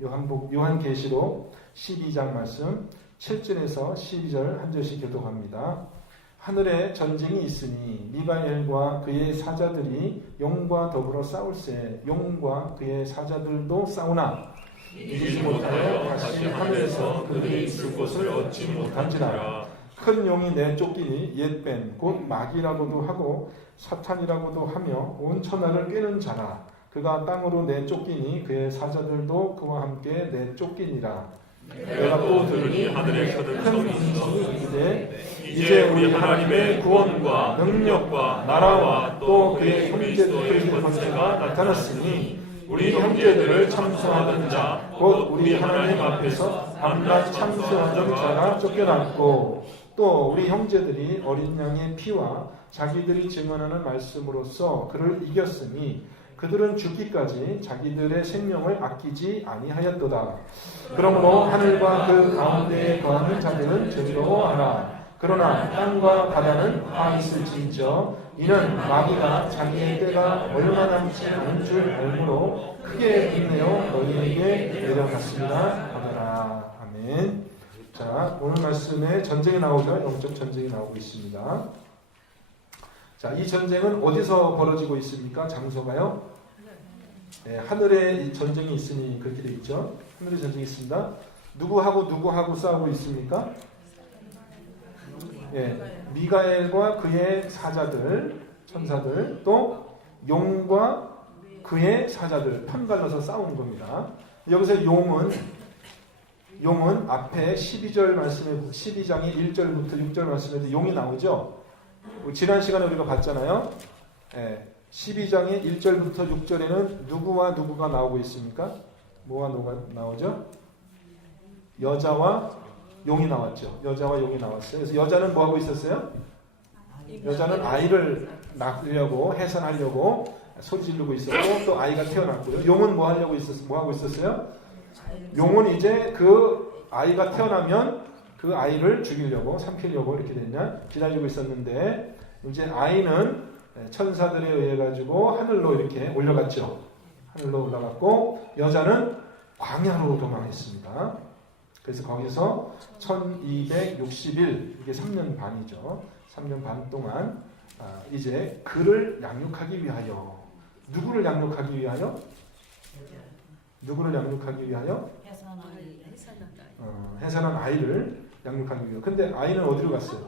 요한계시록 12장 말씀 7절에서 12절 한 절씩 교독합니다. 하늘에 전쟁이 있으니 미가엘과 그의 사자들이 용과 더불어 싸울세 용과 그의 사자들도 싸우나 이기지 못하여 다시 하늘에서 그들이 있을 곳을 얻지 못한지라. 큰 용이 내쫓기니 옛뱀 곧 마귀라고도 하고 사탄이라고도 하며 온 천하를 꿰는 자라. 그가 땅으로 내쫓기니 그의 사자들도 그와 함께 내쫓기니라. 내가 또 들으니 하늘에 큰 성이 이르되 이제 우리 하나님의 구원과 능력과 나라와 또 그의 형제들의 권세가 나타났으니 우리 형제들을 참수하던 자 곧 우리 하나님 앞에서 밤낮 참수하던 자가 쫓겨났고 또 우리 형제들이 어린 양의 피와 자기들이 증언하는 말씀으로써 그를 이겼으니 그들은 죽기까지 자기들의 생명을 아끼지 아니하였도다. 그러므로 하늘과 그 가운데에 거하는 자들은 즐거워하라. 그러나 땅과 바다는 화있을진저 이는 마귀가 자기의 때가 얼마 남지 않은 줄 알므로 크게 인내어 너희에게 내려갔습니다 하더라. 아멘. 자, 오늘 말씀에 전쟁이 나오죠. 영적 전쟁이 나오고 있습니다. 자, 이 전쟁은 어디서 벌어지고 있습니까? 장소가요? 네, 하늘에 전쟁이 있으니 그렇게 되어 있죠. 하늘에 전쟁이 있습니다. 누구하고 싸우고 있습니까? 네, 미가엘과 그의 사자들, 천사들, 또 용과 그의 사자들 편갈라서 싸우는 겁니다. 여기서 용은 앞에 12절 말씀에 12장의 1절부터 6절 말씀에도 용이 나오죠. 지난 시간에 우리가 봤잖아요. 12장의 1절부터 6절에는 누구와 누구가 나오고 있습니까? 뭐와 누가 나오죠? 여자와 용이 나왔죠. 여자와 용이 나왔어요. 그래서 여자는 뭐 하고 있었어요? 여자는 아이를 낳으려고 해산하려고 소리 지르고 있었고 또 아이가 태어났고요. 용은 뭐 하고 있었어요? 용은 이제 그 아이가 태어나면 그 아이를 죽이려고 삼키려고 이렇게 됐냐 기다리고 있었는데 이제 아이는 천사들에 의해 가지고 하늘로 이렇게 올라갔죠. 하늘로 올라갔고 여자는 광야로 도망했습니다. 그래서 거기서 1260일 이게 3년 반이죠. 3년 반 동안 이제 그를 양육하기 위하여 누구를 양육하기 위하여? 누구를 양육하기 위하여? 해산한 아이를 양육하기 위해. 근데 아이는 어디로 갔어요?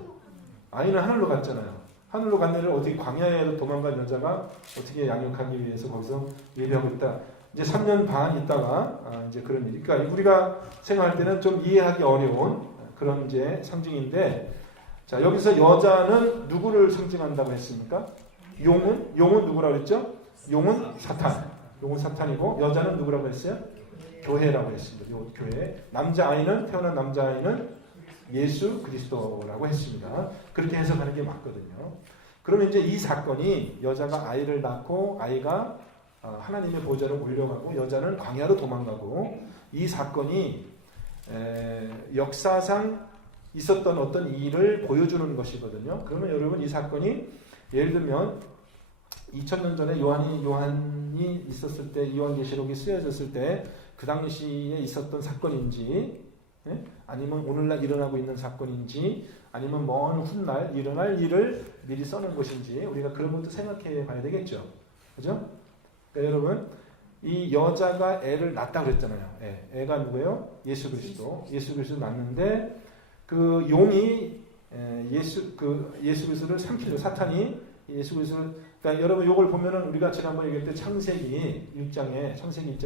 아이는 하늘로 갔잖아요. 하늘로 간 애를 어떻게 광야에 도망간 여자가 어떻게 양육하기 위해서 거기서 예배하고 있다. 이제 3년 반 있다가 이제 그런 일. 그러니까 우리가 생각할 때는 좀 이해하기 어려운 그런 이제 상징인데, 자 여기서 여자는 누구를 상징한다고 했습니까? 용은 누구라고 했죠? 용은 사탄. 용은 사탄이고 여자는 누구라고 했어요? 교회라고 했습니다. 요 교회. 태어난 남자아이는 예수 그리스도라고 했습니다. 그렇게 해석하는 게 맞거든요. 그러면 이제 이 사건이 여자가 아이를 낳고 아이가 하나님의 보좌로 올려가고 여자는 광야로 도망가고 이 사건이 역사상 있었던 어떤 일을 보여주는 것이거든요. 그러면 여러분 이 사건이 예를 들면 2000년 전에 요한이 있었을 때 요한계시록이 쓰여졌을 때 그 당시에 있었던 사건인지 아니면 오늘날 일어나고 있는 사건인지 아니면 먼 훗날 일어날 일을 미리 써놓은 것인지 우리가 그런 것도 생각해 봐야 되겠죠. 그죠? 그러니까 여러분 이 여자가 애를 낳았다고 그랬잖아요. 애가 누구예요? 예수 그리스도. 예수 그리스도 낳는데 그 용이 예수 그리스도를 삼키려 사탄이 예수 그리스도를 그러니까 여러분 이걸 보면은 우리가 지난번에 얘기할 때 창세기 1장에 창세기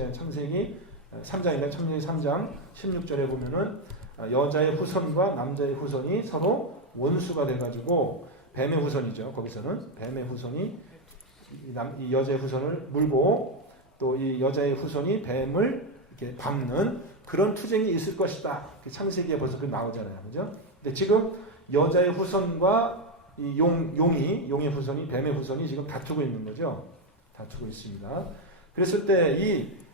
3장인데 창세기 3장 16절에 보면은 여자의 후손과 남자의 후손이 서로 원수가 돼가지고 뱀의 후손이죠. 거기서는 뱀의 후손이 이 여자의 후손을 물고 또 이 여자의 후손이 뱀을 이렇게 밟는 그런 투쟁이 있을 것이다. 창세기에 벌써 그 나오잖아요, 그죠? 근데 지금 여자의 후손과 이 용의 후손이 뱀의 후손이 지금 다투고 있는 거죠. 다투고 있습니다. 그랬을 때 이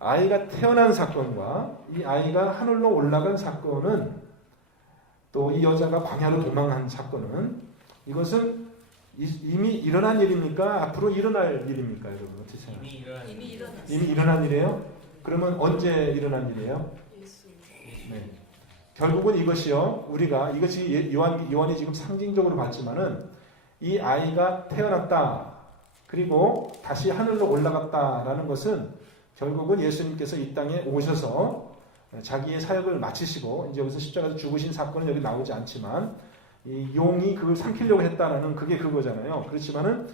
아이가 태어난 사건과 이 아이가 하늘로 올라간 사건은 또 이 여자가 광야로 도망한 사건은 이것은 이미 일어난 일입니까? 앞으로 일어날 일입니까? 여러분 어떻게 생각하세요? 이미 이미 일어난 일이에요? 그러면 언제 일어난 일이에요? 네. 결국은 이것이요. 우리가 이것이 요한이 지금 상징적으로 봤지만은 이 아이가 태어났다. 그리고 다시 하늘로 올라갔다라는 것은 결국은 예수님께서 이 땅에 오셔서 자기의 사역을 마치시고 이제 여기서 십자가에서 죽으신 사건은 여기 나오지 않지만 이 용이 그걸 삼키려고 했다라는 그게 그거잖아요. 그렇지만은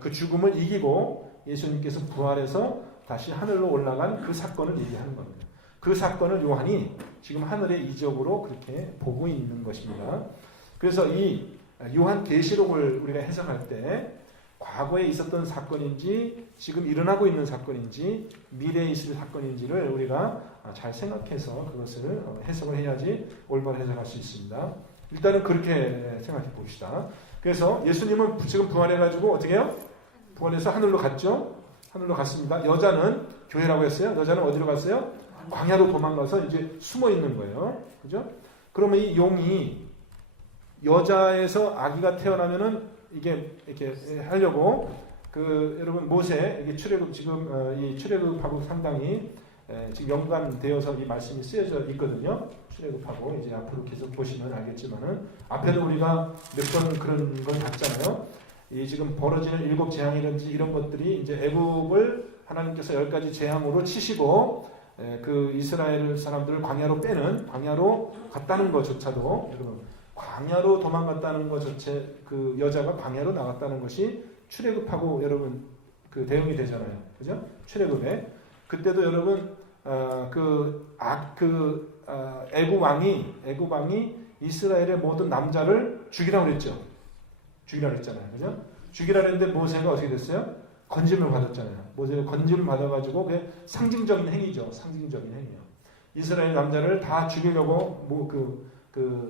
그 죽음을 이기고 예수님께서 부활해서 다시 하늘로 올라간 그 사건을 얘기하는 겁니다. 그 사건을 요한이 지금 하늘의 이적으로 그렇게 보고 있는 것입니다. 그래서 이 요한 계시록을 우리가 해석할 때 과거에 있었던 사건인지 지금 일어나고 있는 사건인지 미래에 있을 사건인지를 우리가 잘 생각해서 그것을 해석을 해야지 올바로 해석할 수 있습니다. 일단은 그렇게 생각해 봅시다. 그래서 예수님은 지금 부활해가지고 어떻게 해요? 부활해서 하늘로 갔죠? 하늘로 갔습니다. 여자는 교회라고 했어요. 여자는 어디로 갔어요? 광야로 도망가서 이제 숨어 있는 거예요. 그죠? 그러면 이 용이 여자에서 아기가 태어나면은 이게 이렇게 하려고 여러분 모세 이게 출애굽 지금 이 출애굽하고 상당히 지금 연관되어서 이 말씀이 쓰여져 있거든요. 출애굽하고 이제 앞으로 계속 보시면 알겠지만은 앞에도 우리가 몇 번 그런 걸 봤잖아요. 이 지금 벌어지는 7 재앙이든지 이런 것들이 이제 애굽을 하나님께서 10가지 재앙으로 치시고 그 이스라엘 사람들을 광야로 갔다는 것조차도 여러분 광야로 도망갔다는 것조차 그 여자가 광야로 나갔다는 것이 출애굽하고 여러분 그 대응이 되잖아요. 그죠? 출애굽에 그때도 여러분 애굽 왕이 이스라엘의 모든 남자를 죽이라고 그랬죠. 죽이라고 했잖아요. 그죠? 죽이라고 했는데 모세가 어떻게 됐어요? 건짐을 받았잖아요. 모세가 건짐을 받아가지고 그게 상징적인 행위죠. 상징적인 행위요. 이스라엘 남자를 다 죽이려고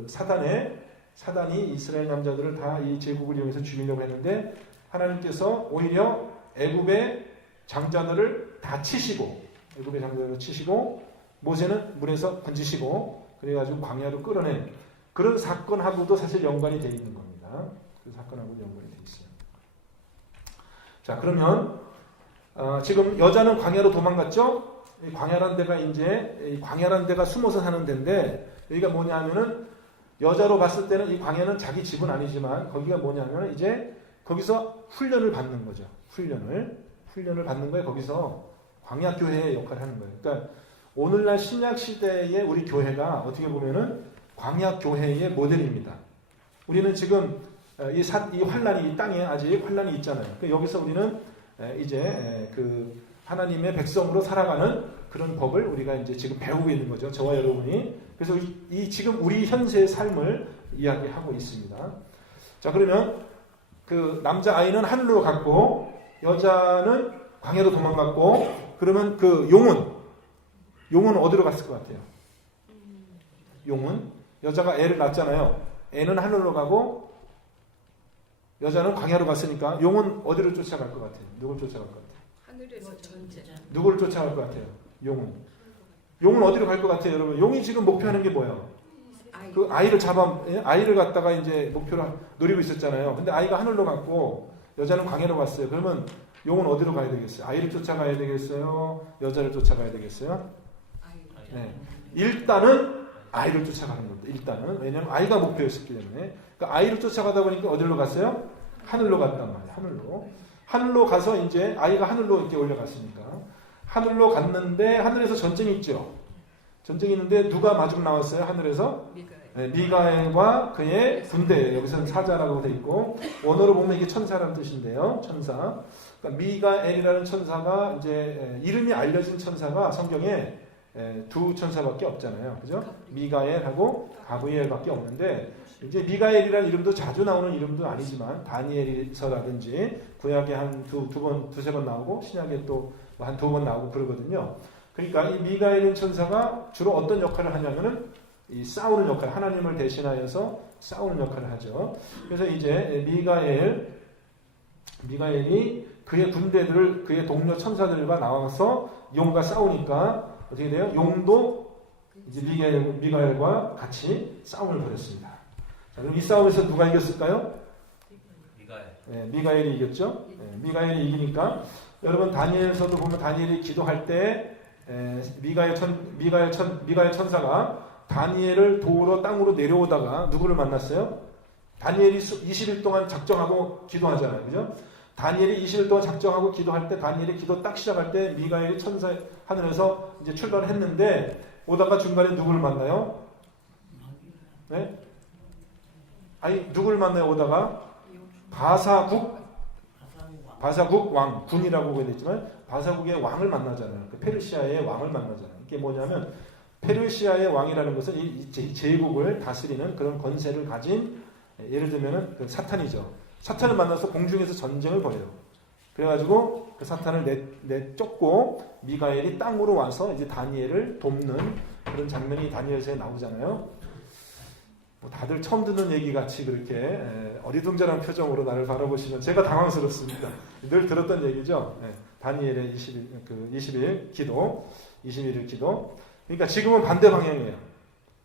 사단이 이스라엘 남자들을 다 이 제국을 이용해서 죽이려고 했는데 하나님께서 오히려 애굽의 장자들을 다 치시고 모세는 물에서 건지시고 그래가지고 광야로 끌어낸 그런 사건하고도 사실 연관이 되어 있는 겁니다. 그 사건하고 연관이 되어 있어요. 자, 그러면 지금 여자는 광야로 도망갔죠? 이 광야란 데가 이제 광야란 데가 숨어서 사는 데인데 여기가 뭐냐면은 여자로 봤을 때는 이 광야는 자기 집은 아니지만 거기가 뭐냐면 이제 거기서 훈련을 받는 거죠. 훈련을 받는 거예요. 거기서 광야 교회의 역할을 하는 거예요. 그러니까 오늘날 신약 시대의 우리 교회가 어떻게 보면은 광야 교회의 모델입니다. 우리는 지금 이 환란이 이 땅에 아직 환란이 있잖아요. 그러니까 여기서 우리는 이제 그 하나님의 백성으로 살아가는 그런 법을 우리가 이제 지금 배우고 있는 거죠. 저와 여러분이. 그래서 이 지금 우리 현세의 삶을 이야기하고 있습니다. 자, 그러면 그 남자 아이는 하늘로 갔고 여자는 광야로 도망갔고 그러면 그 용은 어디로 갔을 것 같아요? 용은 여자가 애를 낳았잖아요. 애는 하늘로 가고 여자는 광야로 갔으니까 용은 어디로 쫓아갈 것 같아요? 누굴 쫓아갈 것 같아요? 하늘에서 전체. 누구를 쫓아갈 것 같아요? 용은 어디로 갈 것 같아요, 여러분? 용이 지금 목표하는 게 뭐예요? 그 아이를 갖다가 이제 목표로 노리고 있었잖아요. 근데 아이가 하늘로 갔고 여자는 광야로 갔어요. 그러면 용은 어디로 가야 되겠어요? 아이를 쫓아가야 되겠어요? 여자를 쫓아가야 되겠어요? 네. 일단은 아이를 쫓아가는 겁니다. 일단은 왜냐하면 아이가 목표였기 때문에. 그러니까 아이를 쫓아가다 보니까 어디로 갔어요? 하늘로 갔단 말이에요. 하늘로 가서 이제 아이가 하늘로 이렇게 올라갔으니까 하늘로 갔는데 하늘에서 전쟁이 있죠. 전쟁이 있는데 누가 마중 나왔어요? 하늘에서 미가엘과 그의 군대. 여기서는 사자라고 돼 있고 원어로 보면 이게 천사라는 뜻인데요. 천사. 그러니까 미가엘이라는 천사가 이제 이름이 알려진 천사가 성경에 두 천사밖에 없잖아요. 그죠? 미가엘하고 가브리엘밖에 없는데 이제 미가엘이라는 이름도 자주 나오는 이름도 아니지만 다니엘서라든지 구약에 한 두세 번 나오고 신약에 또 한 2번 나오고 그러거든요. 그러니까 이 미가엘인 천사가 주로 어떤 역할을 하냐면은 이 싸우는 역할, 하나님을 대신하여서 싸우는 역할을 하죠. 그래서 이제 미가엘이 그의 군대들을 그의 동료 천사들과 나와서 용과 싸우니까 어떻게 돼요? 용도 이제 미가엘과 같이 싸움을 벌였습니다. 자, 그럼 이 싸움에서 누가 이겼을까요? 미가엘이 이겼죠. 미가엘이 이기니까 여러분 다니엘서도 보면 다니엘이 기도할 때 미가엘 천사가 다니엘을 도우러 땅으로 내려오다가 누구를 만났어요? 다니엘이 20일 동안 작정하고 기도하잖아요. 그죠? 다니엘이 20일 동안 작정하고 기도할 때 다니엘이 기도 딱 시작할 때 미가엘이 천사 하늘에서 이제 출발을 했는데 오다가 중간에 누구를 만나요? 네? 아니 누구를 만나요? 오다가 바사국 왕 군이라고 보여있지만 바사국의 왕을 만나잖아요. 그 페르시아의 왕을 만나잖아요. 이게 뭐냐면 페르시아의 왕이라는 것은 이 제국을 다스리는 그런 권세를 가진 예를 들면은 그 사탄이죠. 사탄을 만나서 공중에서 전쟁을 벌여요. 그래가지고 그 사탄을 내쫓고 미가엘이 땅으로 와서 이제 다니엘을 돕는 그런 장면이 다니엘서에 나오잖아요. 뭐 다들 처음 듣는 얘기 같이 그렇게 어리둥절한 표정으로 나를 바라보시면 제가 당황스럽습니다. 늘 들었던 얘기죠. 다니엘의 20일 기도, 21일 기도. 그러니까 지금은 반대 방향이에요.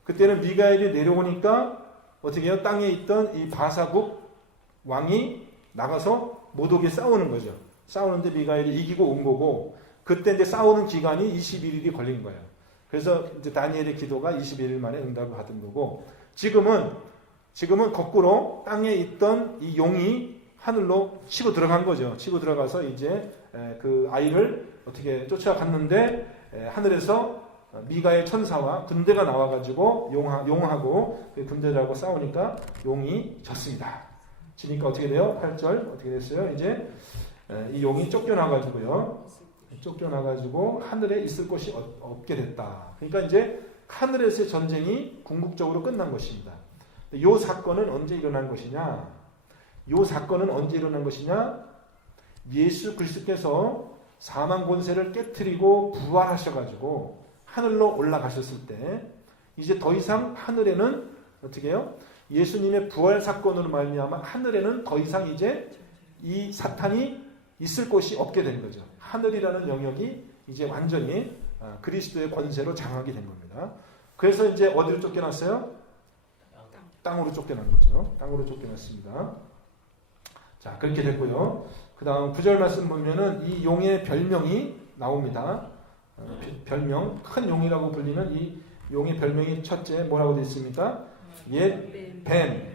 그때는 미가엘이 내려오니까 어떻게 해요? 땅에 있던 이 바사국 왕이 나가서 못 오게 싸우는 거죠. 싸우는데 미가엘이 이기고 온 거고, 그때 이제 싸우는 기간이 21일이 걸린 거예요. 그래서 이제 다니엘의 기도가 21일 만에 응답을 받은 거고, 지금은 거꾸로 땅에 있던 이 용이 하늘로 치고 들어간 거죠. 치고 들어가서 이제 그 아이를 어떻게 쫓아갔는데 하늘에서 미가엘 천사와 군대가 나와가지고 용하고 그 군대들하고 싸우니까 용이 졌습니다. 지니까 어떻게 돼요? 8절 어떻게 됐어요? 이제 이 용이 쫓겨나가지고요. 쫓겨나가지고 하늘에 있을 곳이 없게 됐다. 그러니까 이제 하늘에서의 전쟁이 궁극적으로 끝난 것입니다. 이 사건은 언제 일어난 것이냐? 이 사건은 언제 일어난 것이냐? 예수 그리스도께서 사망 권세를 깨트리고 부활하셔가지고 하늘로 올라가셨을 때 이제 더 이상 하늘에는 어떻게 해요? 예수님의 부활 사건으로 말미암아 하늘에는 더 이상 이제 이 사탄이 있을 곳이 없게 된 거죠. 하늘이라는 영역이 이제 완전히 그리스도의 권세로 장악이 된 겁니다. 그래서 이제 어디로 쫓겨났어요? 땅으로 쫓겨난 거죠. 땅으로 쫓겨났습니다. 자, 그렇게 됐고요. 그 다음 9절 말씀 보면은 이 용의 별명이 나옵니다. 별명, 큰 용이라고 불리는 이 용의 별명이 첫째 뭐라고 되어 있습니까? 옛뱀.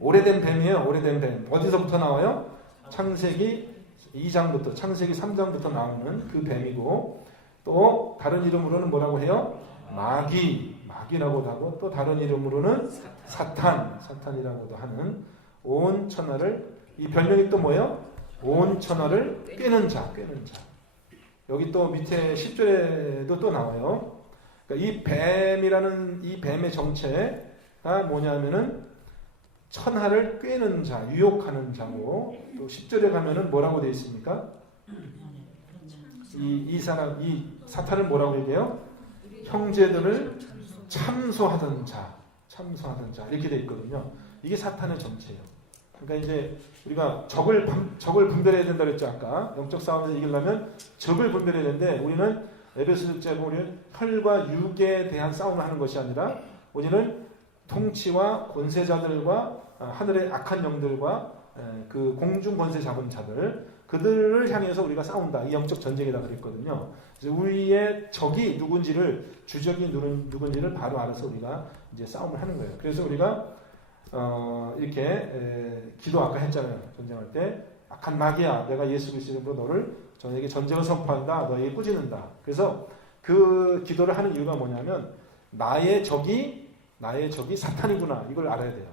오래된 뱀이에요. 오래된 뱀. 어디서부터 나와요? 창세기 2장부터, 창세기 3장부터 나오는 그 뱀이고, 또 다른 이름으로는 뭐라고 해요? 마귀라고도 하고, 또 다른 이름으로는 사탄이라고도 하는 온 천하를, 이 별명이 또 뭐예요? 온 천하를 꿰는 자. 여기 또 밑에 10절에도 또 나와요. 그러니까 이 뱀이라는 이 뱀의 정체가 뭐냐면은 천하를 꿰는 자, 유혹하는 자고, 또 10절에 가면은 뭐라고 되어 있습니까? 이 사탄을 뭐라고 얘기해요? 형제들을 참소하던 자 이렇게 되어 있거든요. 이게 사탄의 정체예요. 그러니까 이제 우리가 적을 분별해야 된다 그랬죠. 아까 영적 싸움에서 이기려면 적을 분별해야 되는데, 우리는 에베소서에 보면 혈과 육에 대한 싸움을 하는 것이 아니라 우리는 통치와 권세자들과 하늘의 악한 영들과 그 공중 권세 잡은 자들, 그들을 향해서 우리가 싸운다. 이 영적 전쟁이다 그랬거든요. 그래서 우리의 적이 누군지를, 주적이 누군지를 바로 알아서 우리가 이제 싸움을 하는 거예요. 그래서 우리가 이렇게 기도 아까 했잖아요. 전쟁할 때 악한 마귀야, 내가 예수 그리스도 이름으로 너를 저에게 전쟁을 선포한다. 너에게 꾸짖는다. 그래서 그 기도를 하는 이유가 뭐냐면 나의 적이 사탄이구나. 이걸 알아야 돼요.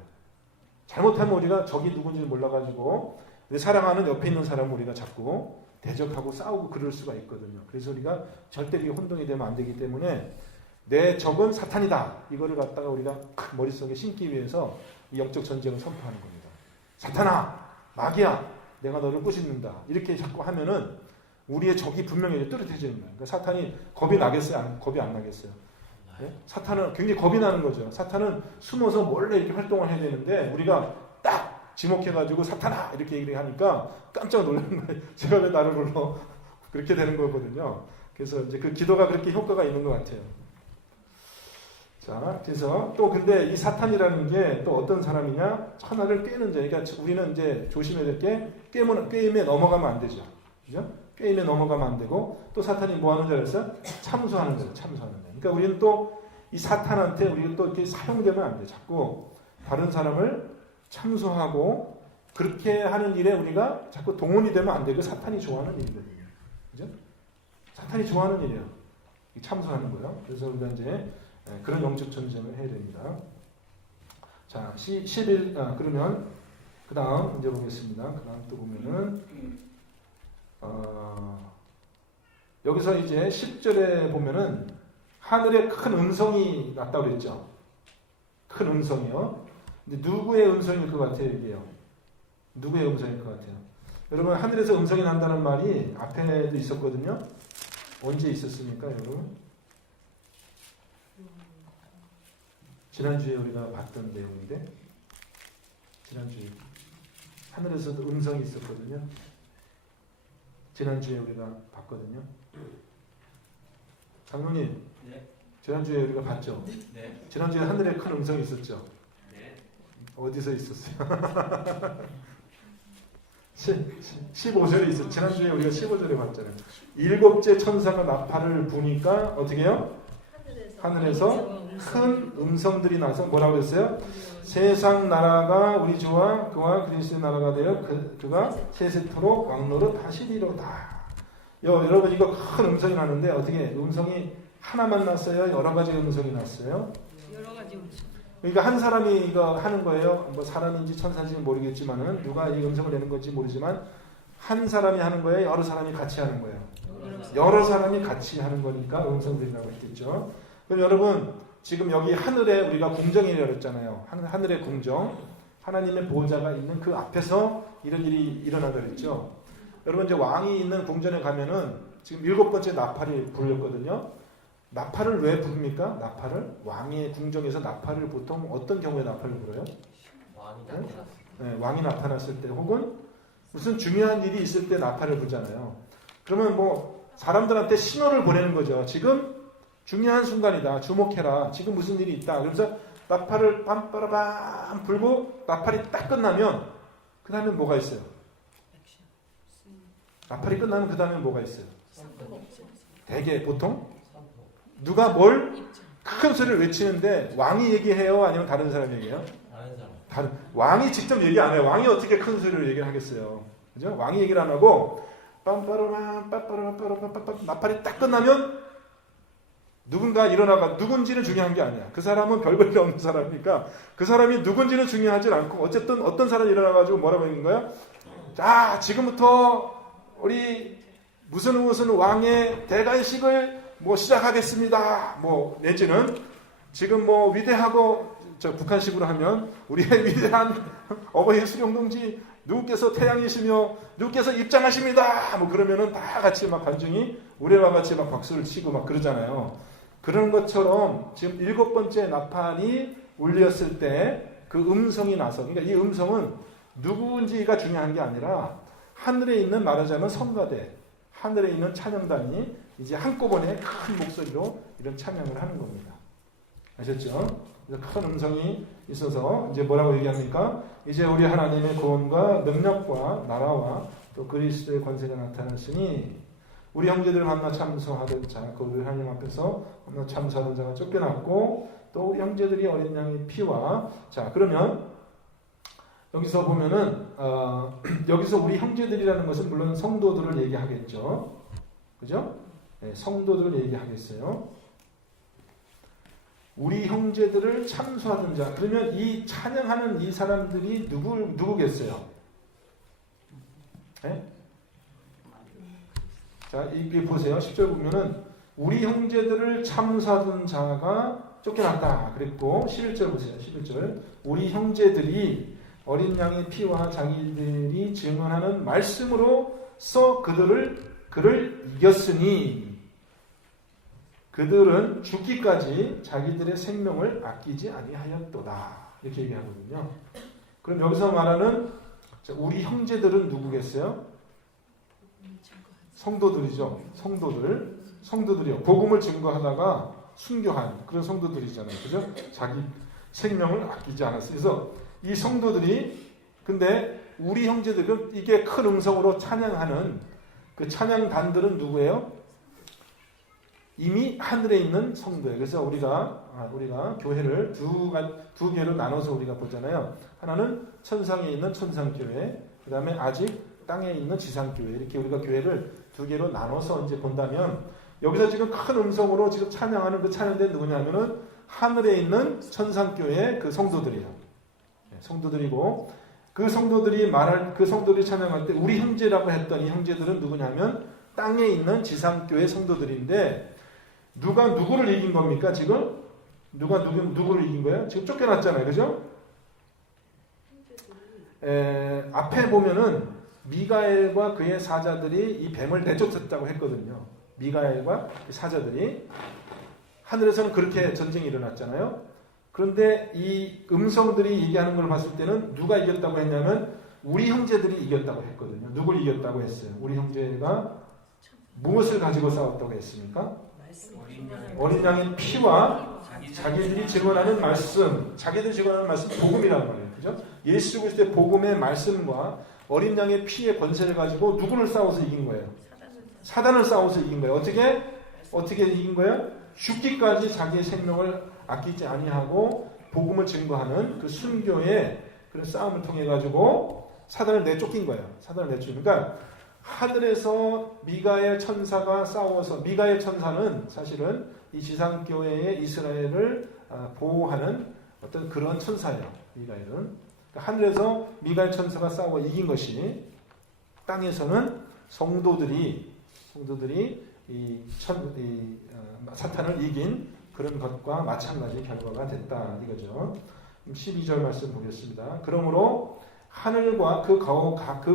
잘못하면 우리가 적이 누군지를 몰라가지고 사랑하는 옆에 있는 사람을 우리가 자꾸 대적하고 싸우고 그럴 수가 있거든요. 그래서 우리가 절대 그게 혼동이 되면 안 되기 때문에 내 적은 사탄이다. 이거를 갖다가 우리가 머릿속에 심기 위해서 이 영적 전쟁을 선포하는 겁니다. 사탄아, 마귀야, 내가 너를 꾸짖는다. 이렇게 자꾸 하면은 우리의 적이 분명히 뚜렷해지는 거예요. 그러니까 사탄이 겁이 나겠어요? 겁이 안 나겠어요? 네? 사탄은 굉장히 겁이 나는 거죠. 사탄은 숨어서 몰래 이렇게 활동을 해야 되는데 우리가 딱 지목해가지고 사탄아 이렇게 얘기를 하니까 깜짝 놀라는 거예요. 제가 왜 나를 불러? 그렇게 되는 거거든요. 그래서 이제 그 기도가 그렇게 효과가 있는 것 같아요. 자, 그래서 또 근데 이 사탄이라는 게 또 어떤 사람이냐? 천하를 꿰는 자. 그러니까 우리는 이제 조심해야 될 게 꿰임에 넘어가면 안 되죠. 그죠? 꾀인에 넘어가면 안 되고 또 사탄이 뭐 하는 줄 알았어요? 참소하는 거예요. 참소하는 거예요. 그러니까 우리는 또 이 사탄한테 우리가 또 이렇게 사용되면 안 돼요. 자꾸 다른 사람을 참소하고 그렇게 하는 일에 우리가 자꾸 동원이 되면 안 되고 사탄이 좋아하는 일이거든요. 그죠? 사탄이 좋아하는 일이에요. 참소하는 거예요. 그래서 우리가 이제 그런 영적 전쟁을 해야 됩니다. 자, 11, 그러면 그 다음 이제 보겠습니다. 그 다음 또 보면은 여기서 이제 10절에 보면은 하늘에 큰 음성이 났다고 그랬죠. 큰 음성이요. 근데 누구의 음성일 것 같아요, 이게요? 누구의 음성일 것 같아요? 여러분, 하늘에서 음성이 난다는 말이 앞에도 있었거든요. 언제 있었습니까, 여러분? 지난주에 우리가 봤던 내용인데, 지난주에 하늘에서도 음성이 있었거든요. 지난주에 우리가 봤거든요. 장로님, 네. 지난주에 우리가 봤죠? 네. 지난주에 하늘에 큰 음성이 있었죠? 네. 어디서 있었어요? 15절에 있었죠. 지난주에 우리가 15절에 봤잖아요. 일곱째 천사가 나팔을 부니까 어떻게 해요? 하늘에서 큰 음성들이 나서 뭐라고 그랬어요? 세상 나라가 우리 주와 그와 그리스도의 나라가 되어 그가 세세토록 왕노릇 하시리로다. 여러분, 이거 큰 음성이 나는데 어떻게 음성이 하나만 났어요? 여러 가지 음성이 났어요? 여러 가지 음성. 그러니까 한 사람이 이거 하는 거예요. 뭐 사람인지 천사인지 모르겠지만은 누가 이 음성을 내는 건지 모르지만 한 사람이 하는 거예요? 여러 사람이 같이 하는 거예요? 여러 사람이 같이 하는 거니까 음성들이라고 했겠죠. 그럼 여러분, 지금 여기 하늘에 우리가 궁정이라고 했잖아요. 하늘의 궁정, 하나님의 보호자가 있는 그 앞에서 이런 일이 일어나다 그랬죠. 여러분, 이제 왕이 있는 궁전에 가면은 지금 7번째 나팔이 불렸거든요. 나팔을 왜 부릅니까? 나팔을? 왕의 궁정에서 나팔을 보통 어떤 경우에 나팔을 불어요? 왕이 나타났을 때 혹은 무슨 중요한 일이 있을 때 나팔을 불잖아요. 그러면 뭐 사람들한테 신호를 보내는 거죠. 지금 중요한 순간이다. 주목해라. 지금 무슨 일이 있다. 그래서 나팔을 빰빠라밤 불고 나팔이 딱 끝나면 그 다음에 뭐가 있어요? 나팔이 끝나면 그 다음에 뭐가 있어요? 대개 보통 누가 뭘 큰 소리를 외치는데 왕이 얘기해요? 아니면 다른 사람이 얘기해요? 다른 왕이 직접 얘기 안 해요. 왕이 어떻게 큰 소리로 얘기를 하겠어요? 그죠? 왕이 얘기를 안 하고 빰빠라밤 빰빠라밤 나팔이 딱 끝나면 누군가 일어나가 누군지는 중요한 게 아니야. 그 사람은 별 볼일 없는 사람이니까 그 사람이 누군지는 중요하지 않고 어쨌든 어떤 사람이 일어나가지고 뭐라고 하는 거야? 자, 지금부터 우리 무슨 왕의 대관식을 뭐 시작하겠습니다. 뭐 내지는 지금 뭐 위대하고 저 북한식으로 하면 우리의 위대한 어버이 수령동지 누구께서 태양이시며 누구께서 입장하십니다. 뭐 그러면은 다 같이 막 관중이 우리와 같이 막 박수를 치고 막 그러잖아요. 그런 것처럼 지금 7번째 나팔이 울렸을 때 그 음성이 나서, 그러니까 이 음성은 누구인지가 중요한 게 아니라 하늘에 있는 말하자면 성가대, 하늘에 있는 찬양단이 이제 한꺼번에 큰 목소리로 이런 찬양을 하는 겁니다. 아셨죠? 그래서 큰 음성이 있어서 이제 뭐라고 얘기합니까? 이제 우리 하나님의 구원과 능력과 나라와 또 그리스도의 권세가 나타났으니 우리 형제들을 만나 참소하던 자, 그 우리 하나님 앞에서 만나 참소하던 자가 쫓겨났고 또 우리 형제들이 어린 양의 피와, 자 그러면 여기서 보면은 여기서 우리 형제들이라는 것은 물론 성도들을 얘기하겠죠, 그죠? 네, 성도들을 얘기하겠어요. 우리 형제들을 참소하던 자, 그러면 이 찬양하는 이 사람들이 누구겠어요? 네? 자, 이게 보세요. 10절 보면은 우리 형제들을 참소하던 자가 쫓겨났다 그랬고, 11절 보세요. 11절 우리 형제들이 어린 양의 피와 자기들이 증언하는 말씀으로써 그를 이겼으니 그들은 죽기까지 자기들의 생명을 아끼지 아니하였도다. 이렇게 얘기하거든요. 그럼 여기서 말하는 우리 형제들은 누구겠어요? 성도들이죠. 성도들이요. 복음을 증거하다가 순교한 그런 성도들이잖아요. 그죠? 자기 생명을 아끼지 않았어요. 그래서 이 성도들이, 근데 우리 형제들은 이게 큰 음성으로 찬양하는 그 찬양단들은 누구예요? 이미 하늘에 있는 성도예요. 그래서 우리가 교회를 두 개로 나눠서 우리가 보잖아요. 하나는 천상에 있는 천상교회, 그 다음에 아직 땅에 있는 지상교회. 이렇게 우리가 교회를 두 개로 나눠서 이제 본다면, 여기서 지금 큰 음성으로 지금 찬양하는 그 찬양대 누구냐면은 하늘에 있는 천상교회 그 성도들이에요. 성도들이고, 그 성도들이 찬양할 때 우리 형제라고 했던 이 형제들은 누구냐면 땅에 있는 지상교회 성도들인데, 누가 누구를 이긴 겁니까? 지금 누가 누구를 이긴 거예요? 지금 쫓겨났잖아요, 그죠? 앞에 보면은 미가엘과 그의 사자들이 이 뱀을 내쫓았다고 했거든요. 미가엘과 사자들이 하늘에서는 그렇게 전쟁이 일어났잖아요. 그런데 이 음성들이 얘기하는 걸 봤을 때는 누가 이겼다고 했냐면 우리 형제들이 이겼다고 했거든요. 누굴 이겼다고 했어요? 우리 형제가 무엇을 가지고 싸웠다고 했습니까? 어린 양의 피와 자기들이 증언하는 말씀, 자기들이 증언하는 말씀 복음이란 말이에요. 그죠? 예수 그리스도의 복음의 말씀과 어린 양의 피의 권세를 가지고 누구를 싸워서 이긴 거예요? 사단을 싸워서 이긴 거예요. 어떻게 이긴 거예요? 죽기까지 자기의 생명을 아끼지 아니하고 복음을 증거하는 그 순교의 그런 싸움을 통해 가지고 사단을 내쫓긴 거예요. 사단을 내쫓긴. 그러니까 하늘에서 미가엘 천사가 싸워서, 미가엘 천사는 사실은 이 지상교회의 이스라엘을 보호하는 어떤 그런 천사예요. 미가엘은. 그러니까 하늘에서 미가엘 천사가 싸워 이긴 것이 땅에서는 성도들이 사탄을 이긴 그런 것과 마찬가지 결과가 됐다 이거죠. 12절 말씀 보겠습니다. 그러므로 하늘과 그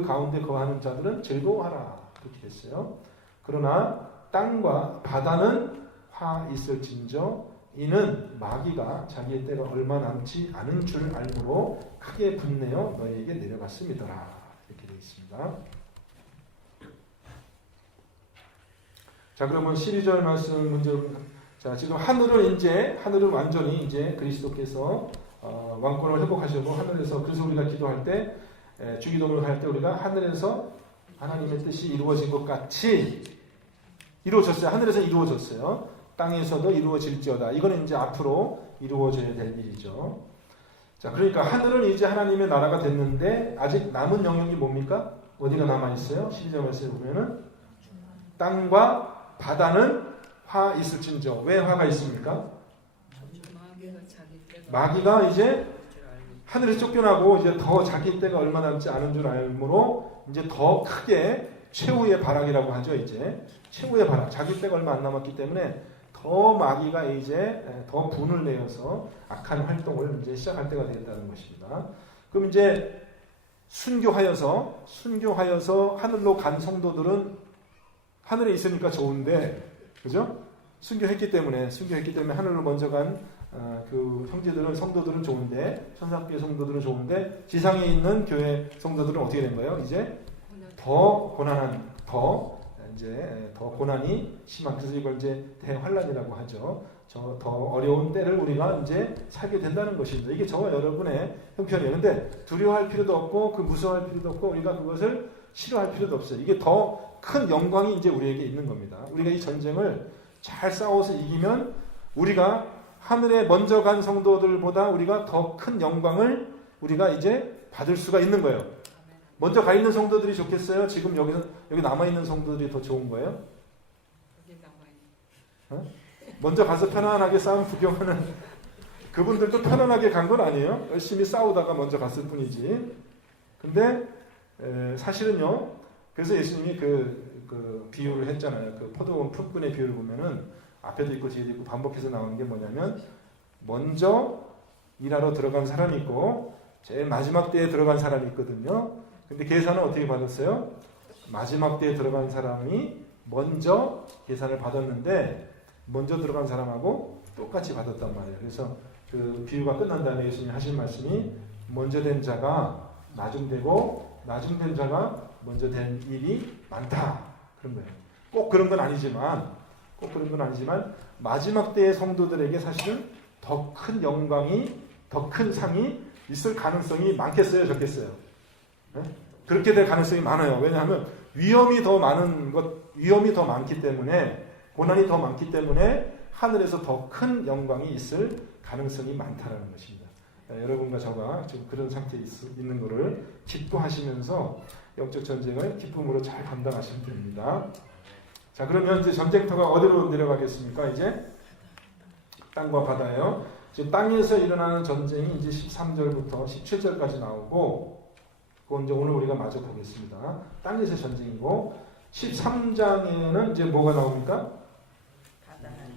가운데 거하는 자들은 즐거워하라 그렇게 했어요. 그러나 땅과 바다는 화 있을진저 이는 마귀가 자기의 때가 얼마 남지 않은 줄 알므로 크게 분내어 너희에게 내려갔음이더라 이렇게 되어 있습니다. 자, 그러면 12절 말씀 문제. 자, 지금 하늘을 완전히 이제 그리스도께서 왕권을 회복하시고 하늘에서, 그래서 우리가 기도할 때 주기도문을 할 때 우리가 하늘에서 하나님의 뜻이 이루어진 것 같이 이루어졌어요. 하늘에서 이루어졌어요. 땅에서도 이루어질지어다. 이거는 이제 앞으로 이루어져야 될 일이죠. 자, 그러니까 하늘은 이제 하나님의 나라가 됐는데 아직 남은 영역이 뭡니까? 어디가 남아 있어요? 12절 말씀에 보면은 땅과 바다는 화 있을진저. 왜 화가 있습니까? 마귀가 이제 하늘에 쫓겨나고 이제 더 자기 때가 얼마 남지 않은 줄 알므로 이제 더 크게 최후의 발악이라고 하죠. 이제 최후의 발악, 자기 때가 얼마 안 남았기 때문에 더 마귀가 이제 더 분을 내어서 악한 활동을 이제 시작할 때가 되었다는 것입니다. 그럼 이제 순교하여서 하늘로 간 성도들은 하늘에 있으니까 좋은데, 그죠? 순교했기 때문에 하늘로 먼저 간 그 형제들은, 성도들은 좋은데, 천상교회 성도들은 좋은데, 지상에 있는 교회 성도들은 어떻게 된 거예요? 이제 더 고난이 심한, 그래서 이걸 이제 대환란이라고 하죠. 더 어려운 때를 우리가 이제 살게 된다는 것입니다. 이게 저와 여러분의 형편이에요. 근데 두려워할 필요도 없고, 무서워할 필요도 없고, 우리가 그것을 싫어할 필요도 없어요. 이게 더 큰 영광이 이제 우리에게 있는 겁니다. 우리가 이 전쟁을 잘 싸워서 이기면 우리가 하늘에 먼저 간 성도들보다 우리가 더 큰 영광을 우리가 이제 받을 수가 있는 거예요. 먼저 가 있는 성도들이 좋겠어요? 지금 여기 남아 있는 성도들이 더 좋은 거예요? 먼저 가서 편안하게 싸움 구경하는 그분들도 편안하게 간 건 아니에요. 열심히 싸우다가 먼저 갔을 뿐이지. 근데 사실은요. 그래서 예수님이 그 비유를 했잖아요. 그 포도원 품꾼의 비유를 보면은 앞에도 있고 뒤에도 있고 반복해서 나오는 게 뭐냐면, 먼저 일하러 들어간 사람이 있고 제일 마지막 때에 들어간 사람이 있거든요. 근데 계산은 어떻게 받았어요? 마지막 때에 들어간 사람이 먼저 계산을 받았는데 먼저 들어간 사람하고 똑같이 받았단 말이에요. 그래서 그 비유가 끝난 다음에 예수님이 하신 말씀이, 먼저 된 자가 나중되고 나중된 자가 먼저 된 일이 많다, 그런 거예요. 꼭 그런 건 아니지만 마지막 때의 성도들에게 사실은 더 큰 영광이, 더 큰 상이 있을 가능성이 많겠어요, 적겠어요? 네? 그렇게 될 가능성이 많아요. 왜냐하면 위험이 더 많기 때문에, 고난이 더 많기 때문에 하늘에서 더 큰 영광이 있을 가능성이 많다는 것입니다. 여러분과 저가 지금 그런 상태에 있는 것을 기뻐하시면서 영적 전쟁을 기쁨으로 잘 감당하시면 됩니다. 자, 그러면 이제 전쟁터가 어디로 내려가겠습니까? 이제 땅과 바다예요. 지금 땅에서 일어나는 전쟁이 이제 13절부터 17절까지 나오고, 그건 이제 오늘 우리가 마저 보겠습니다. 땅에서 전쟁이고, 13장에는 이제 뭐가 나옵니까?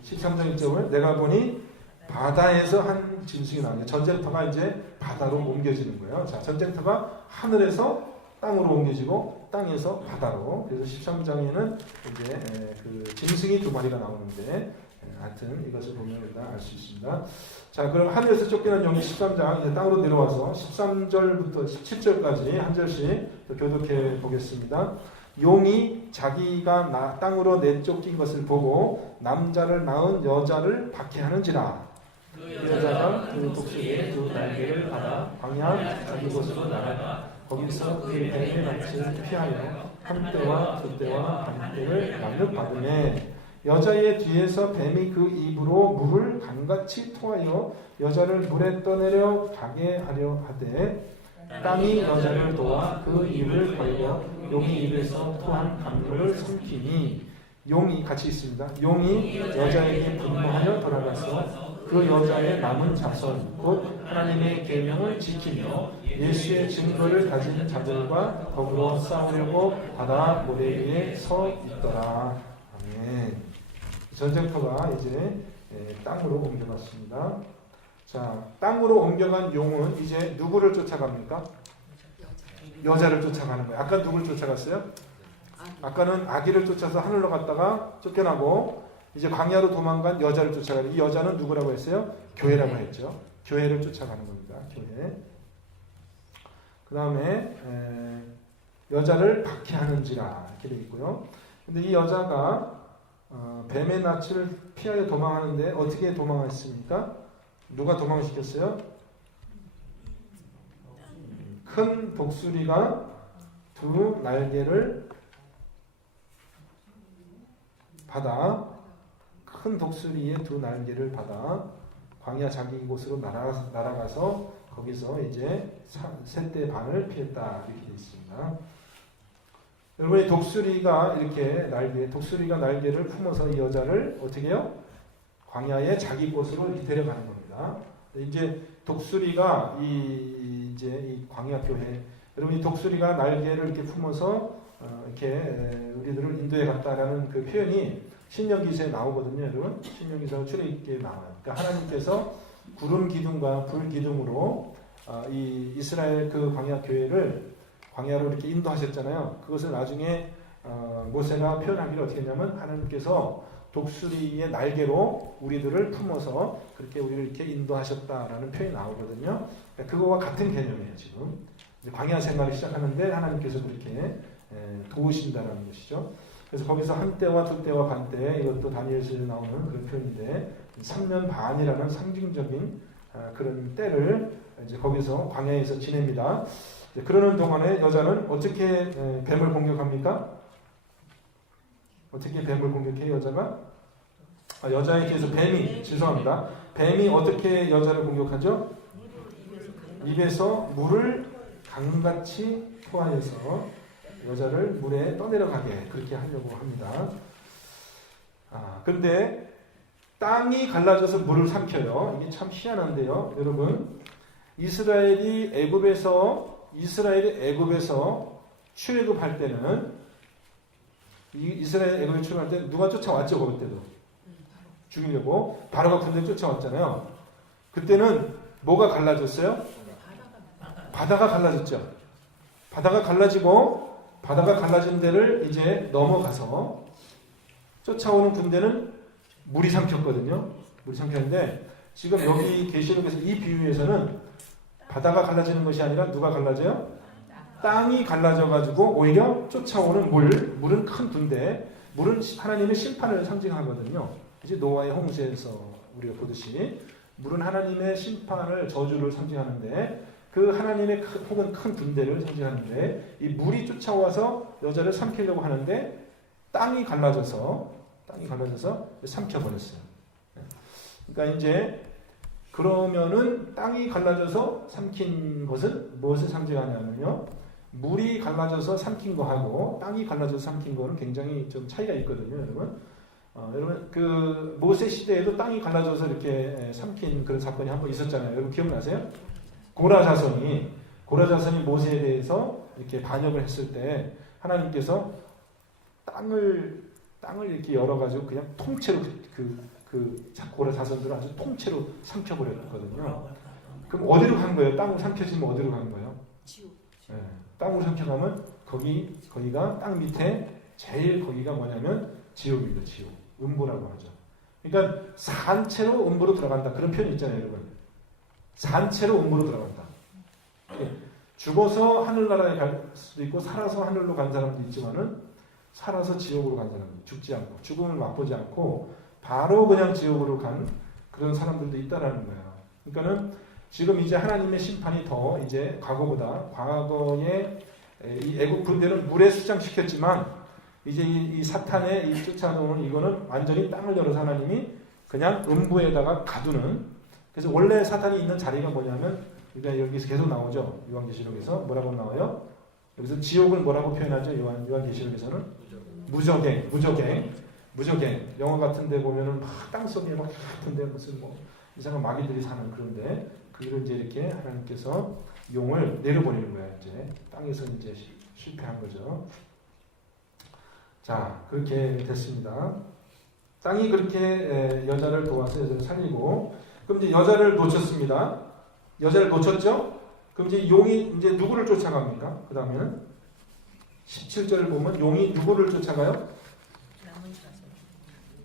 13장 1절은 내가 보니 바다에서 한 짐승이 나오냐. 전쟁터가 이제 바다로 옮겨지는 거예요. 자, 전쟁터가 하늘에서 땅으로 옮겨지고 땅에서 바다로. 그래서 13장에는 이제 그 짐승이 2마리가 나오는데, 하여튼 이것을 보면 우리가 알 수 있습니다. 자, 그럼 하늘에서 쫓겨난 용이 13장 이제 땅으로 내려와서 13절부터 17절까지 한 절씩 교독해 보겠습니다. 용이 자기가 땅으로 내쫓긴 것을 보고 남자를 낳은 여자를 박해하는지라. 여자가 그 독수리의 2 날개를 받아 광야 자기 곳으로 날아가 거기서 그의 뱀의 낯을 피하여 한 때와 2 때와 반 때를 양육받으매 여자의 뒤에서 뱀이 그 입으로 물을 강같이 토하여 여자를 물에 떠내려 가게 하려 하되 땅이 여자를 도와 그 입을 벌려 용이 입에서 토한 강물을 삼키니. 용이 같이 있습니다. 용이 여자에게 분노하여 돌아가서 그 여자의 남은 자손 곧 하나님의 계명을 지키며 예수의 증거를 가진 자들과 더불어 싸우려고 바다 모래 위에 서 있더라. 아멘. 전쟁터가 이제 땅으로 옮겨갔습니다. 자, 땅으로 옮겨간 용은 이제 누구를 쫓아갑니까? 여자를 쫓아가는 거예요. 아까 누구를 쫓아갔어요? 아까는 아기를 쫓아서 하늘로 갔다가 쫓겨나고, 이제 광야로 도망간 여자를 쫓아가는, 이 여자는 누구라고 했어요? 교회라고 했죠. 교회를 쫓아가는 겁니다. 교회. 그 다음에 여자를 박해하는지라 이렇게 되어 있고요. 근데 이 여자가 뱀의 낯을 피하여 도망하는데 어떻게 도망했습니까? 누가 도망시켰어요? 큰 독수리가 2 날개를 받아, 큰 독수리의 2 날개를 받아 광야 자기 곳으로 날아가서 거기서 이제 3대 반을 피했다 이렇게 되어 있습니다. 여러분이 독수리가 날개를 품어서 이 여자를 어떻게 해요? 광야의 자기 곳으로 이렇게 데려가는 겁니다. 이제 독수리가 이 광야 교회, 여러분이 독수리가 날개를 이렇게 품어서 이렇게 우리들을 인도에 갔다라는 그 표현이 신명기서에 나오거든요, 여러분. 신명기서 출애굽기에 나와요. 그러니까 하나님께서 구름 기둥과 불 기둥으로 이 이스라엘 그 광야 교회를 광야로 이렇게 인도하셨잖아요. 그것을 나중에 모세가 표현하기를 어떻게 했냐면 하나님께서 독수리의 날개로 우리들을 품어서 그렇게 우리를 이렇게 인도하셨다라는 표현이 나오거든요. 그거와 같은 개념이에요, 지금. 이제 광야 생활을 시작하는데 하나님께서 그렇게 도우신다는 것이죠. 그래서 거기서 한 때와 2 때와 반 때, 이것도 다니엘서에 나오는 그런 표현인데 3년 반이라는 상징적인 그런 때를 이제 거기서 광야에서 지냅니다. 그러는 동안에 여자는 어떻게 뱀을 공격합니까? 어떻게 뱀을 공격해요, 여자가? 여자에 대해서 뱀이 어떻게 여자를 공격하죠? 입에서 물을 강같이 토하여서 여자를 물에 떠내려가게 그렇게 하려고 합니다. 그런데 땅이 갈라져서 물을 삼켜요. 이게 참 희한한데요, 여러분. 이스라엘이 애굽에서 출애굽할 때는, 이스라엘 애굽에 출애굽할 때 누가 쫓아왔죠? 그때도 죽이려고 바로가 군대 쫓아왔잖아요. 그때는 뭐가 갈라졌어요? 바다가 갈라졌죠. 바다가 갈라진 데를 이제 넘어가서 쫓아오는 군대는 물이 삼켰거든요. 물이 삼켰는데 지금 여기 계시록에서 이 비유에서는 바다가 갈라지는 것이 아니라 누가 갈라져요? 땅이 갈라져가지고 오히려 쫓아오는 물은 큰 군대, 물은 하나님의 심판을 상징하거든요. 이제 노아의 홍수에서 우리가 보듯이 물은 하나님의 심판을, 저주를 상징하는데, 그 하나님의 혹은 큰 군대를 상징하는데 이 물이 쫓아와서 여자를 삼키려고 하는데 땅이 갈라져서 삼켜버렸어요. 그러니까 이제 그러면은 땅이 갈라져서 삼킨 것은 무엇을 상징하냐면요. 물이 갈라져서 삼킨 거하고 땅이 갈라져서 삼킨 거는 굉장히 좀 차이가 있거든요, 여러분. 여러분 그 모세 시대에도 땅이 갈라져서 이렇게 삼킨 그런 사건이 한번 있었잖아요. 여러분 기억나세요? 고라 자손이 모세에 대해서 이렇게 반역을 했을 때 하나님께서 땅을 이렇게 열어가지고 그냥 통째로 그 고라 자손들을 아주 통째로 삼켜버렸거든요. 그럼 어디로 간 거예요? 땅으로 삼켜지면 어디로 간 거예요? 지옥. 네. 땅으로 삼켜가면 거기가 땅 밑에 제일 거기가 뭐냐면 지옥입니다. 지옥. 음부라고 하죠. 그러니까 산채로 음부로 들어간다. 그런 표현이 있잖아요, 여러분. 산채로 음부로 들어간다. 죽어서 하늘나라에 갈 수도 있고 살아서 하늘로 간 사람도 있지만은 살아서 지옥으로 간 사람도 죽지 않고 죽음을 맛보지 않고 바로 그냥 지옥으로 간 그런 사람들도 있다라는 거예요. 그러니까는 지금 이제 하나님의 심판이 더 이제 과거에 이 애국 군대는 물에 수장시켰지만 이제 이 사탄의 이 쫓아놓은 이거는 완전히 땅을 열어서 하나님이 그냥 음부에다가 가두는. 그래서 원래 사탄이 있는 자리가 뭐냐면 그러니까 여기서 계속 나오죠. 요한계시록에서 뭐라고 나와요? 여기서 지옥을 뭐라고 표현하죠? 요한계시록에서는 무적행. 영화 같은 데 보면은 막 땅속에 막 같은데 무슨 뭐 이상한 마귀들이 사는 그런데 그걸 이제 이렇게 하나님께서 용을 내려보내는 거예요. 이제 땅에서 이제 실패한 거죠. 자, 그렇게 됐습니다. 땅이 그렇게 여자를 도와서 여자를 살리고 그럼 이제 여자를 놓쳤습니다. 여자를 놓쳤죠? 그럼 이제 용이 이제 누구를 쫓아갑니까? 그 다음에는 17절을 보면 용이 누구를 쫓아가요?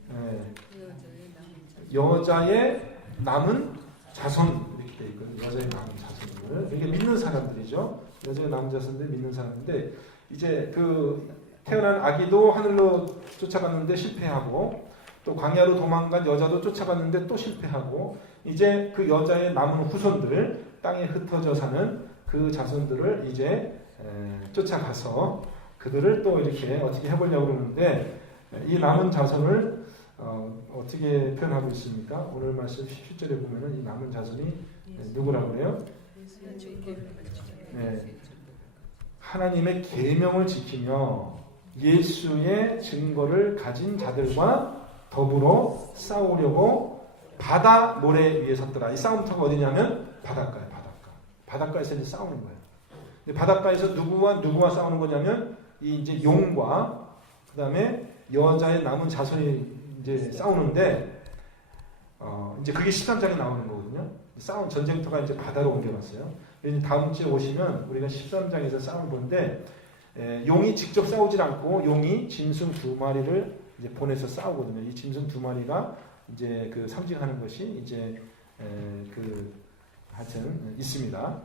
네. 여자의 남은 자손 이렇게 돼 있거든요. 여자의 남은 자손들. 이게 믿는 사람들이죠. 여자의 남은 자손들 믿는 사람인데 이제 그 태어난 아기도 하늘로 쫓아갔는데 실패하고 또 광야로 도망간 여자도 쫓아갔는데 또 실패하고 이제 그 여자의 남은 후손들 땅에 흩어져 사는 그 자손들을 이제 쫓아가서 그들을 또 이렇게 어떻게 해보려고 그러는데 이 남은 자손을 어떻게 표현하고 있습니까? 오늘 말씀 17절에 보면은 이 남은 자손이 누구라고 그래요? 네. 하나님의 계명을 지키며 예수의 증거를 가진 자들과 더불어 싸우려고 바다 모래 위에 섰더라. 이 싸움터가 어디냐면 바닷가예요. 바닷가에서 이제 싸우는 거예요. 근데 바닷가에서 누구와 싸우는 거냐면 이 이제 용과 그다음에 여자의 남은 자손이 이제 싸우는데 이제 그게 13장에 나오는 거거든요. 전쟁터가 이제 바다로 옮겨갔어요. 다음 주에 오시면 우리가 13장에서 싸움을 보는데 용이 직접 싸우질 않고 용이 짐승 2마리를 이제 보내서 싸우거든요. 이 짐승 2마리가 이제 그 상징하는 것이 이제 그 하여튼 있습니다.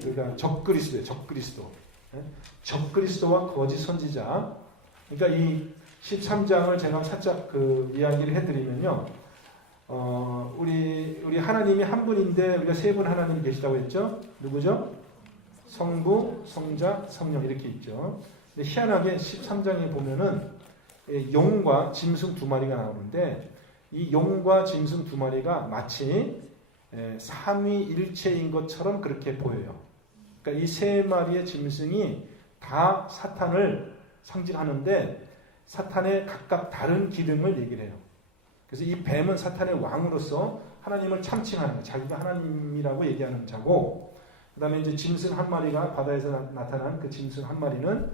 그러니까 적그리스도예요. 적그리스도와 거짓 선지자. 그러니까 이 13장을 제가 살짝 그 이야기를 해드리면요. 우리 하나님이 한 분인데 우리가 세 분 하나님이 계시다고 했죠? 누구죠? 성부, 성자, 성령 이렇게 있죠. 근데 희한하게 13장에 보면은 용과 짐승 2마리가 나오는데 이 용과 짐승 2마리가 마치 삼위일체인 것처럼 그렇게 보여요. 그러니까 이 3마리의 짐승이 다 사탄을 상징하는데 사탄의 각각 다른 기능을 얘기를 해요. 그래서 이 뱀은 사탄의 왕으로서 하나님을 참칭하는 거예요. 자기가 하나님이라고 얘기하는 자고 그 다음에 이제 짐승 1마리가 바다에서 나타난 그 짐승 1마리는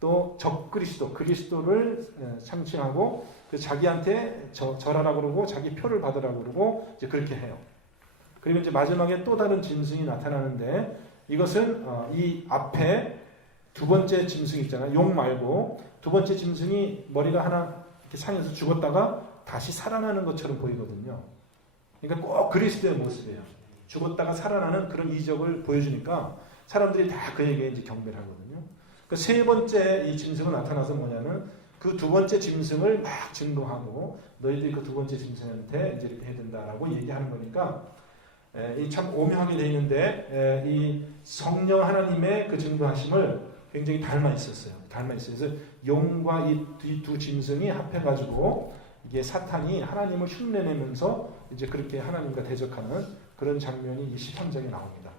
또 적그리스도, 그리스도를 참칭하고 자기한테 절하라고 그러고 자기 표를 받으라고 그러고 이제 그렇게 해요. 그리고 이제 마지막에 또 다른 짐승이 나타나는데 이것은 이 앞에 두 번째 짐승 있잖아요. 용 말고 두 번째 짐승이 머리가 하나 이렇게 상해서 죽었다가 다시 살아나는 것처럼 보이거든요. 그러니까 꼭 그리스도의 모습이에요. 죽었다가 살아나는 그런 이적을 보여주니까 사람들이 다 그에게 이제 경배를 하거든요. 그 세 번째 이 짐승은 나타나서 뭐냐면 그 두 번째 짐승을 막 증거하고 너희들이 그 두 번째 짐승한테 이제 이렇게 해야 된다라고 얘기하는 거니까 이 참 오묘하게 되어 있는데 이 성령 하나님의 그 증거하심을 굉장히 닮아 있었어요. 그래서 용과 이 두 짐승이 합해가지고 이게 사탄이 하나님을 흉내내면서 이제 그렇게 하나님과 대적하는 그런 장면이 이 13장에 나옵니다.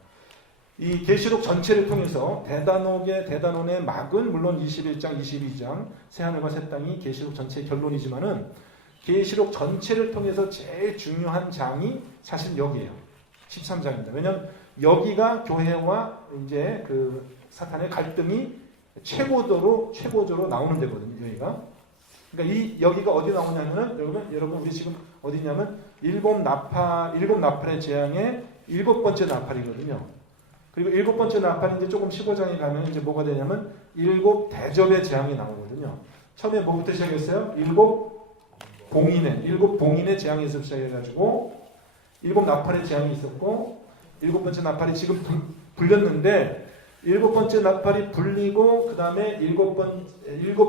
이 계시록 전체를 통해서 대단원의 막은 물론 21장, 22장 새하늘과 새 땅이 계시록 전체의 결론이지만은 계시록 전체를 통해서 제일 중요한 장이 사실 여기예요. 13장입니다. 왜냐하면 여기가 교회와 이제 그 사탄의 갈등이 최고조로 나오는 데거든요. 여기가. 그러니까 여기가 어디 나오냐면은 여러분 우리 지금 어디냐면 일곱 나팔의 재앙의 7번째 나팔이거든요. 그리고 7번째 나팔이 이제 조금 15장에 가면 이제 뭐가 되냐면 7 대접의 재앙이 나오거든요. 처음에 뭐부터 시작했어요? 7 봉인의 재앙에서 시작해가지고 7 나팔의 재앙이 있었고 7번째 나팔이 지금 불렸는데 7번째 나팔이 불리고 그 다음에 7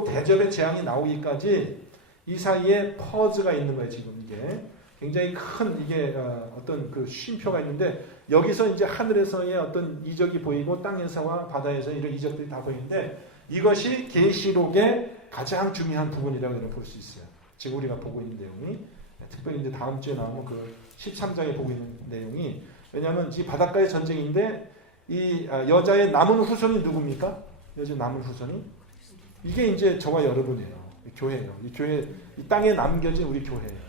대접의 재앙이 나오기까지 이 사이에 퍼즈가 있는 거예요. 지금 이게 굉장히 큰 이게 어떤 그 쉼표가 있는데 여기서 이제 하늘에서의 어떤 이적이 보이고 땅에서와 바다에서 이런 이적들이 다 보이는데 이것이 계시록의 가장 중요한 부분이라고 볼 수 있어요. 지금 우리가 보고 있는 내용이 특별히 이제 다음 주에 나오는 그 13장에 보고 있는 내용이 왜냐하면 이 바닷가의 전쟁인데 이 여자의 남은 후손이 누굽니까? 여자의 남은 후손이 이게 이제 저와 여러분이에요. 교회예요. 이 교회 이 땅에 남겨진 우리 교회예요.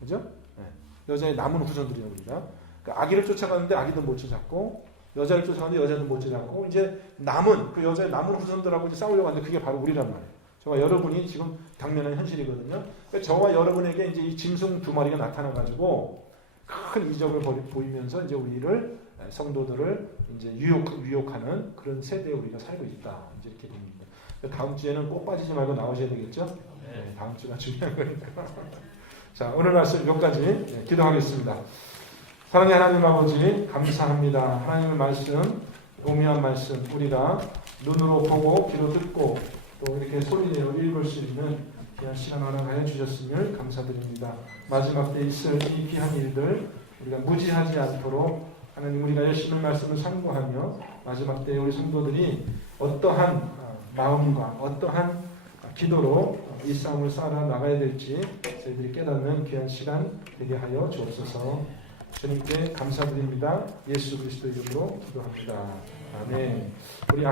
그죠? 네. 여자의 남은 후손들이에요 우리가. 그러니까 아기를 쫓아가는데 아기도 못 쫓아잡고 여자를 쫓아가는데 여자도 못 쫓아잡고 이제 그 여자의 남은 후손들하고 이제 싸우려고 하는데 그게 바로 우리란 말이에요. 저와 여러분이 지금 당면한 현실이거든요. 그러니까 저와 여러분에게 이제 이 짐승 2마리가 나타나가지고 큰 이적을 보이면서 이제 우리를 성도들을 이제 유혹하는 그런 세대에 우리가 살고 있다. 이제 이렇게 됩니다. 다음 주에는 꼭 빠지지 말고 나오셔야 되겠죠? 네, 다음 주가 중요한 거니까. 자, 오늘 말씀 여기까지 기도하겠습니다. 사랑의 하나님 아버지 감사합니다. 하나님의 말씀, 오묘한 말씀 우리가 눈으로 보고 귀로 듣고 또 이렇게 소리내어 읽을 수 있는 귀한 시간 허락하여 주셨음을 감사드립니다. 마지막 때 있을 이 귀한 일들 우리가 무지하지 않도록 하나님 우리가 열심히 말씀을 상고하며 마지막 때에 우리 성도들이 어떠한 마음과 어떠한 기도로 이 싸움을 살아나가야 될지 저희들이 깨닫는 귀한 시간 되게 하여 주옵소서. 주님께 감사드립니다. 예수 그리스도 이름으로 기도합니다. 아멘. 우리